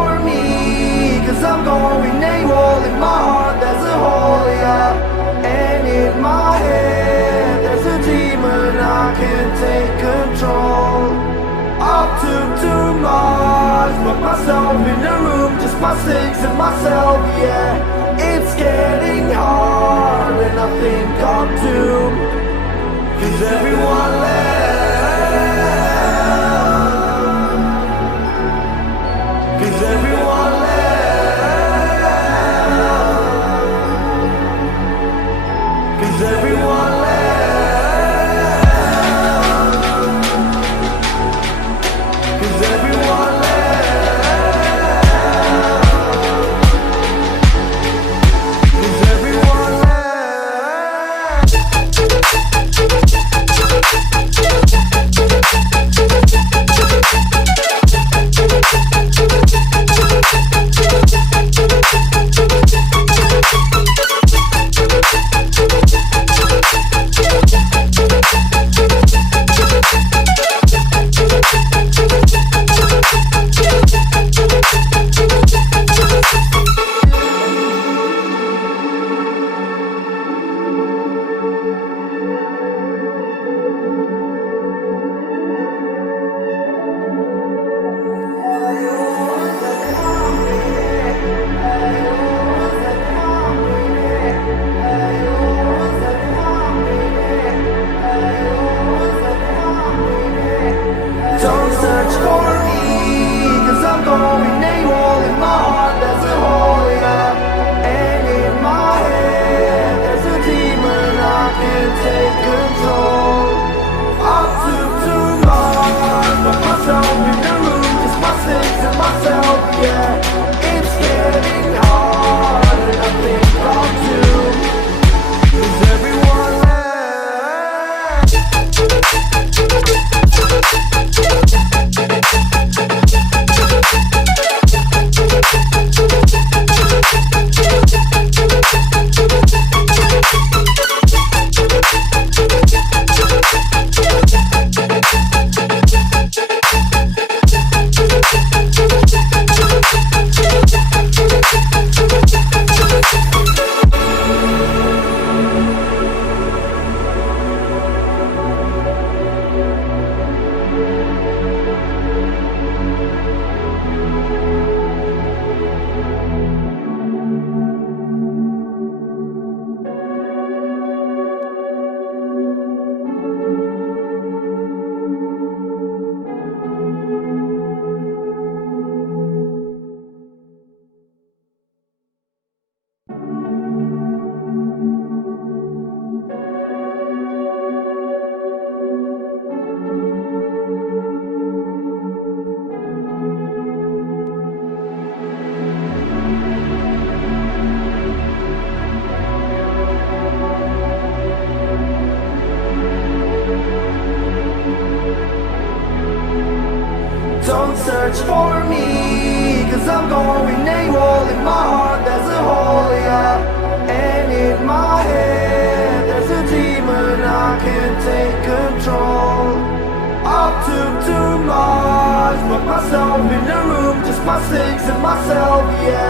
for me, cause I'm going AWOL. In my heart there's a hole, yeah. And in my head there's a demon, I can't take control. I took too much, put myself in the room, just my sticks and myself, yeah. It's getting hard and I think I'm doomed, cause everyone left, cause everyone left, cause everyone left. Don't search for me, cause I'm going AWOL. In my heart there's a hole, yeah. And in my head there's a demon, I can't take control. I took too much, put myself in the room, just my sticks and myself, yeah. It's getting hard and I think I'm doomed, cause everyone left. Don't search for me, cause I'm going AWOL. In my heart there's a hole, yeah. And in my head there's a demon, I can't take control. I took too much, put myself in the room, just my sticks and myself, yeah.